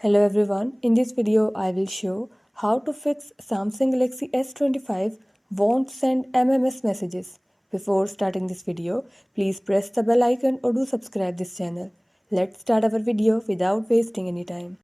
Hello everyone, in this video I will show how to fix Samsung Galaxy S25 won't send MMS messages. Before starting this video, please press the bell icon or do subscribe this channel. Let's start our video without wasting any time.